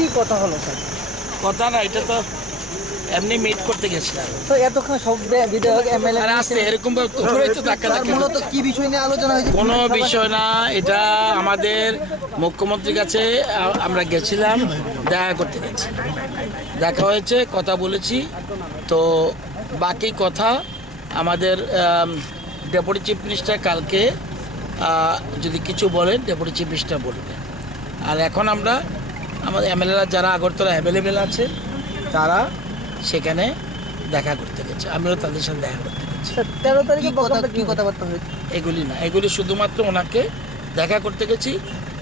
কি কথা হলো স্যার? কথা না এটা তো এমনি মিট করতে গেছিলাম। তো এতক্ষণ সব বিধায়ক এমএলএ আর আসতে এরকম ভাবে তো ধাক্কা ধাক্কা মূলত কি বিষয় নিয়ে আলোচনা হয়েছে? কোনো বিষয় না এটা আমাদের মুখ্যমন্ত্রীর কাছে আমরা গেছিলাম দেখা করতে গেছি। দেখা হয়েছে কথা বলেছি তো বাকি কথা আমাদের ডেপুটি চিফ মিনিস্টার কালকে যদি কিছু বলেন ডেপুটি চিফ মিনিস্টার বলবে আর এখন আমরা আমাদের এমএলএরা যারা আগরতলা অ্যাভেলেবেল আছে তারা সেখানে দেখা করতে গেছে। আমিও তাদের সাথে দেখা করতে গেছি। তেরো তারিখে কি কথাবার্তা হয়েছে? এগুলি না। এগুলি শুধুমাত্র ওনাকে দেখা করতে গেছি।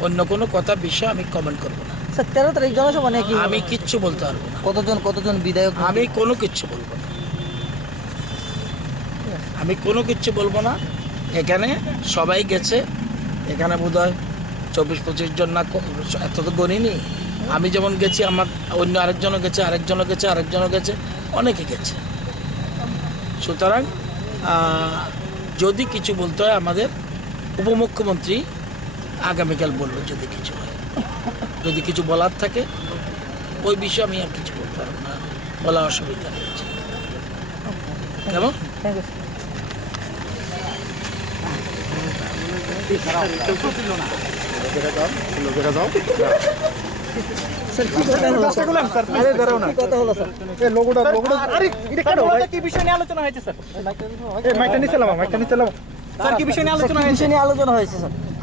অন্য কোনো কথা বিষয় আমি কমেন্ট করব না। স্যার তেরো তারিখ জনসভা নিয়ে কি আমি আমি কিচ্ছু বলতে পারব না। কতজন কতজন বিধায়ক? আমি কোনো কিচ্ছু বলব না। আমি কোনো কিচ্ছু বলব না। এখানে সবাই গেছে। এখানে বোধ হয় চব্বিশ পঁচিশ জন না এত তো গণিনি? আমি যেমন গেছি আমার অন্য আরেকজনও গেছে আরেকজনও গেছে আরেকজনও গেছে অনেকে গেছে। সুতরাং যদি কিছু বলতে হয় আমাদের উপমুখ্যমন্ত্রী আগামীকাল বলবে যদি কিছু হয়। যদি কিছু বলার থাকে ওই বিষয়ে আমি আর কিছু বলতে পারব না। বলা অসুবিধা রয়েছে কেমন? থ্যাংক ইউ স্যার কি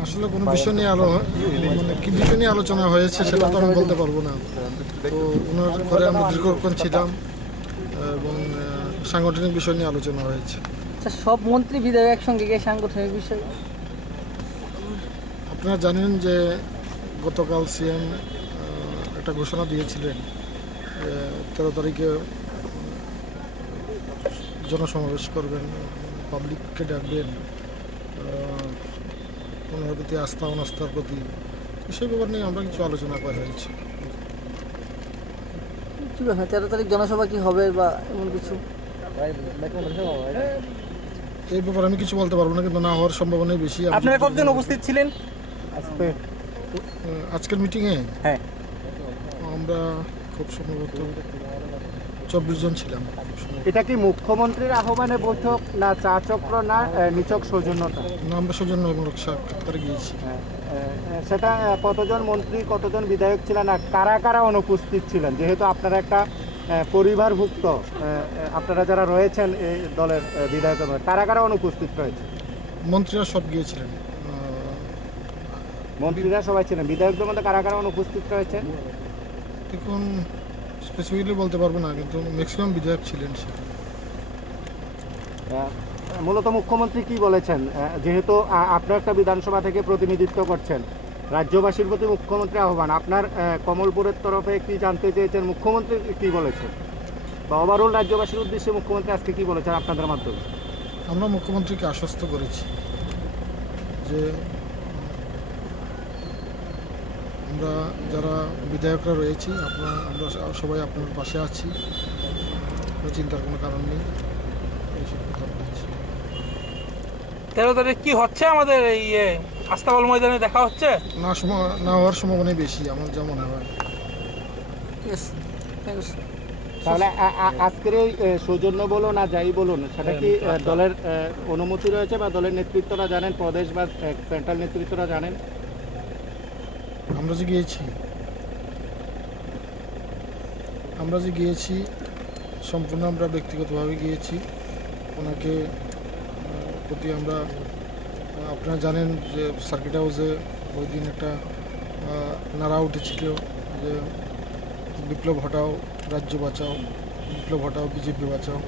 আসলে কোনো বিষয় নিয়ে আলো মানে কি বিষয় নিয়ে আলোচনা হয়েছে সেটা তো আমি বলতে পারব না তো ওনার ঘরে আমরা দীর্ঘক্ষণ ছিলাম এবং সাংগঠনিক বিষয় নিয়ে আলোচনা হয়েছে সব মন্ত্রী বিধায়ক একসঙ্গে গিয়ে সাংগঠনিক বিষয় আপনারা জানেন যে গতকাল সিএম একটা ঘোষণা দিয়েছিলেন তেরো তারিখে জনসমাবেশ করবেন পাবলিককে ডাকবেন ওনার প্রতি আস্থা অনাস্থার প্রতি সেই ব্যাপার নিয়ে আমরা কিছু আলোচনা করা হয়েছে। তেরো তারিখ জনসভা কি হবে বা এমন কিছু? এই ব্যাপারে আমি কিছু বলতে পারব না কিন্তু না হওয়ার সম্ভাবনাই বেশি। আপনারা জানি- উপস্থিত ছিলেন? আজকের মিটিংয়ে হ্যাঁ। আমরা খুব সম্ভবত চব্বিশ জন ছিলাম। এটা কি মুখ্যমন্ত্রীর আহ্বানে বৈঠক না চা চক্র না নিচক সৌজন্যতা? না, আমরা সৌজন্যমূলক সাক্ষাৎকারে গিয়েছি। সেটা কতজন মন্ত্রী কতজন বিধায়ক ছিলেন আর কারা কারা অনুপস্থিত ছিলেন? যেহেতু আপনারা একটা পরিবারভুক্ত আপনারা যারা রয়েছেন এই দলের বিধায়ক কারা কারা অনুপস্থিত রয়েছে? মন্ত্রীরা সব গিয়েছিলেন। মন্ত্রীরা সবাই ছিলেন। বিধায়কদের মধ্যে কারা কারা অনুপস্থিত রয়েছেন? দেখুন স্পেসিফিকলি বলতে পারব না কিন্তু ম্যাক্সিমাম বিধায়ক ছিলেন আহ, মূলত মুখ্যমন্ত্রী কি বলেছেন? যেহেতু আপনার একটা বিধানসভা থেকে প্রতিনিধিত্ব করছেন রাজ্যবাসীর প্রতি মুখ্যমন্ত্রী আহ্বান আপনার কমলপুরের তরফে কি জানতে চেয়েছেন মুখ্যমন্ত্রী কি বলেছেন? বা ওভারঅল রাজ্যবাসীর উদ্দেশ্যে মুখ্যমন্ত্রী আজকে কি বলেছেন আপনাদের মাধ্যমে? আমরা মুখ্যমন্ত্রীকে আশ্বস্ত করেছি যে আমরা যারা বিধায়করা রয়েছি আপনারা আমরা সবাই আপনার পাশে আছি। চিন্তার কোনো কারণ নেই। এইসব কথা বলেছি। তেরো তারিখ কি হচ্ছে আমাদের এই ইয়ে, আস্তাবল ময়দানে দেখা হচ্ছে? না সময় না হওয়ার সম্ভাবনাই বেশি আমার যা মনে হয়। ঠিক আছে তাহলে আজকের এই সৌজন্য বলুন না যাই বলুন সেটা কি দলের অনুমতি রয়েছে বা দলের নেতৃত্বরা জানেন প্রদেশ বা সেন্ট্রাল নেতৃত্বরা জানেন? আমরা যে গিয়েছি, আমরা যে গিয়েছি, সম্পূর্ণ আমরা ব্যক্তিগতভাবে গিয়েছি। ওনাকে প্রতি আমরা আপনারা জানেন যে সার্কিট হাউসে ওই দিন একটা নাড়া উঠেছিল যে বিপ্লব হটাও, রাজ্য বাঁচাও, বিপ্লব হটাও, বিজেপি বাঁচাও।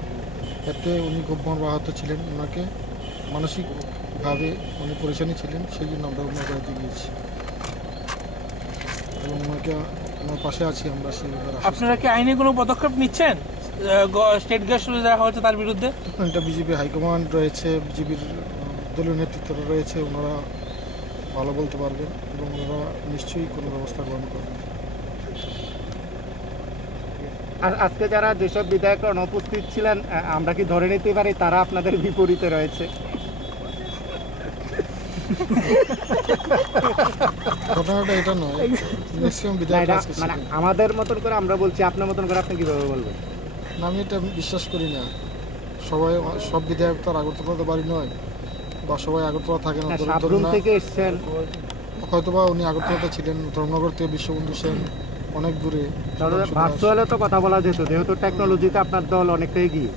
এতে উনি খুব মর্মাহত ছিলেন। ওনাকে মানসিকভাবে উনি পরেশানি ছিলেন, সেই জন্য আমরা ওনার গিয়েছি। এবং ওনাকে ওনার পাশে আছি আমরা সেই আপনারা কি আইনি কোনো পদক্ষেপ নিচ্ছেন? স্টেট হচ্ছে তার বিরুদ্ধে? এটা বিজেপি হাইকমান্ড রয়েছে বিজেপির দলীয় নেতৃত্বরা রয়েছে ওনারা ভালো বলতে পারবেন এবং ওনারা নিশ্চয়ই কোনো ব্যবস্থা গ্রহণ করবেন। আর আজকে যারা যেসব বিধায়করা অনুপস্থিত ছিলেন আমরা কি ধরে নিতে পারি তারা আপনাদের বিপরীতে রয়েছে? ঘটনাটা এটা নয়। ম্যাক্সিমাম বিধায়ক মানে আমাদের মতন করে আমরা বলছি আপনার মতন করে আপনি কীভাবে বলবেন? আমি এটা বিশ্বাস করি না। সবাই সব বিধায়ক তো আর আগরতলাতে বাড়ি নয় বা সবাই আগরতলা থাকে না থেকে এসছেন। হয়তো বা উনি আগরতলাতে ছিলেন ধর্মনগর থেকে বিশ্ববন্ধু সেন অনেক দূরে। ভার্চুয়ালে তো কথা বলা যেত যেহেতু টেকনোলজিতে আপনার দল অনেকটা এগিয়ে।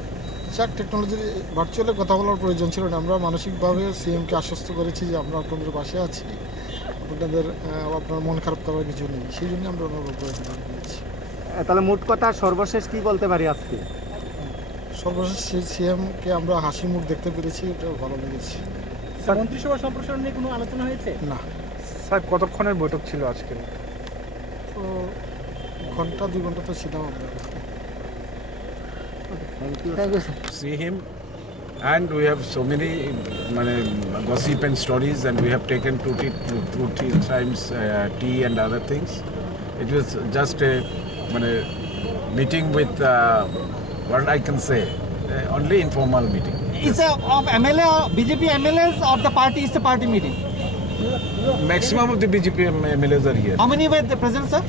যাক টেকনোলজির ভার্চুয়ালে কথা বলার প্রয়োজন ছিল না। আমরা মানসিকভাবে সিএমকে আশ্বস্ত করেছি যে আমরা আপনাদের পাশে আছি। আপনাদের আপনার মন খারাপ করার কিছু নেই। সেই জন্য আমরা ডিমান্ড করেছি এ, তাহলে মোট কথা সর্বশেষ কি বলতে পারি আজকে? সর্বশেষ সিএমকে আমরা হাসি মুখ দেখতে পেরেছি এটা ভালো লেগেছে। মন্ত্রিসভা সম্প্রসারণ নিয়ে কোনো আলোচনা হয়েছে? না। স্যার কতক্ষণের বৈঠক ছিল আজকে? তো ঘণ্টা দুই ঘণ্টা তো ছিলাম আমরা। See him. And we have so many mane, gossip and stories and we have taken two, tea, two, two tea times uh, tea and other things. It was just a mane, meeting with uh, what i can say uh, only informal meeting. Is a of MLA or BJP MLAs or the party is a party meeting? maximum of the bjp mlas are here. How many were the present, sir?